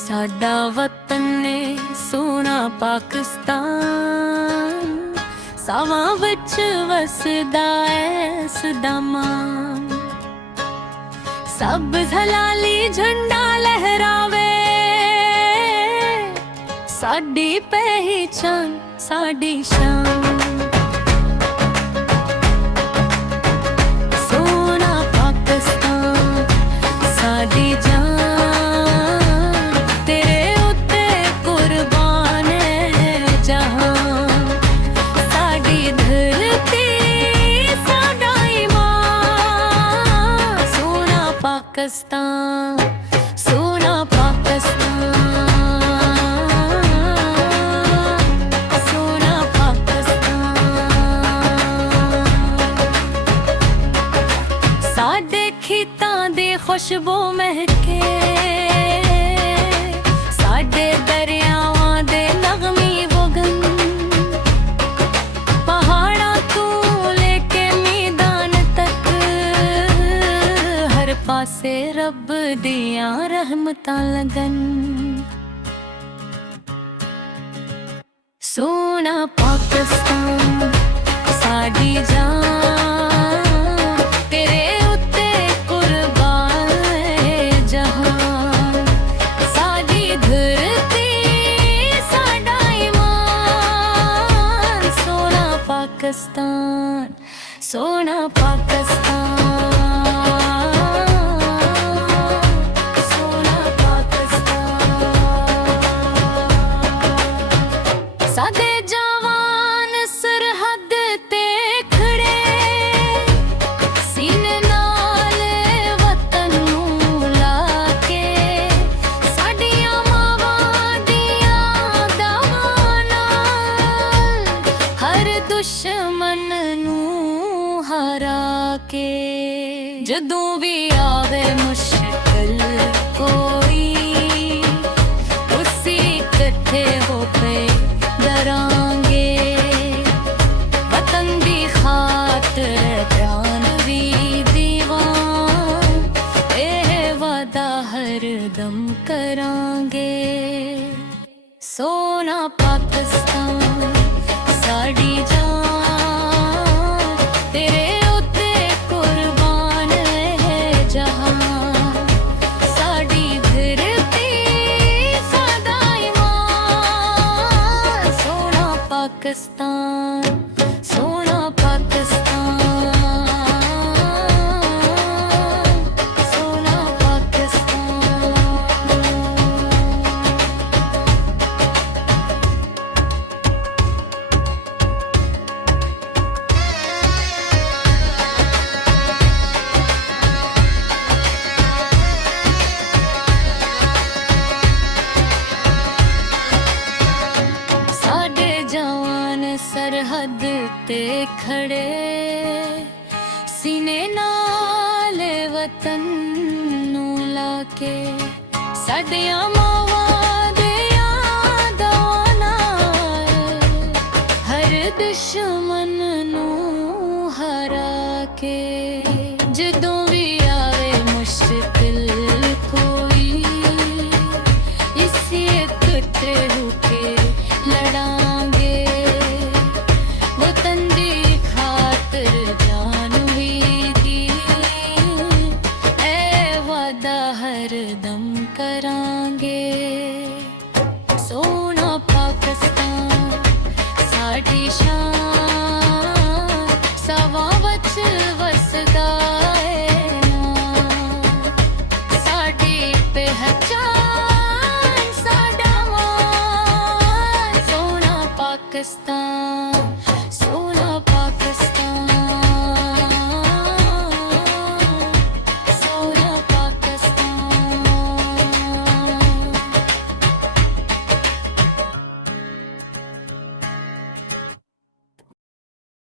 साडा वतन ने सोना पाकिस्तान, सावां विच वसदा ऐ सदा मान। सब हलाली झंडा लहरावे, साडी पहचान साडी शान। सोना पाकिस्तान साडी जान, तेरे उत्ते कुर्बान है जहां। साडी धरती साडा ईमान, सोना पाकिस्तान सोना पाकिस्तान। साडे खीतां दी खुशबू महके, साडे दरियावां दे नगमी वगन। पहाड़ां तू लेके मैदान तक, हर पासे रब दियां रहमतां लगन। सोना पाकिस्तान साडी जान, तेरे उत्ते कुर्बान है जहां। साडी धरती साडा ईमान, सोना पाकिस्तान सोना पाकिस्तान। सोना पाकिस्तान। साडे जवान सरहद ते खड़े, सीने नाल वतन नूं लाके। साडियां मावां दियां दावां नाल, हर दुश्मन नूं हरा के। जदों भी आवे मुश्किल कोई, उसी इकट्ठे होके डरांगे। वतन दी खातिर प्राण भी दीवान, एह वादा हरदम करांगे। सोना पाकिस्तान साडी जान, तेरे उत्ते कुर्बान है जहां। साडी धरती साडा ईमान, सोना पाकिस्तान सोना पाकिस्तान। सोना पाकिस्तान। साडे जवान सरहद ते खड़े, सीने नाल वतन नूं लाके। साडियां मावां दियां दावां नाल, हर दुश्मन नूं हरा के। जदों भी आवे मुश्किल कोई, इसी इकट्ठे होके लड़ांगे। वतन दी खातिर जान भी दी, ऐ वादा हरदम करांगे। सोना पाकिस्तान साडी शान, सवां विच वसदा ऐ नां। साडी पहचान साडा मान, सोना पाकिस्तान।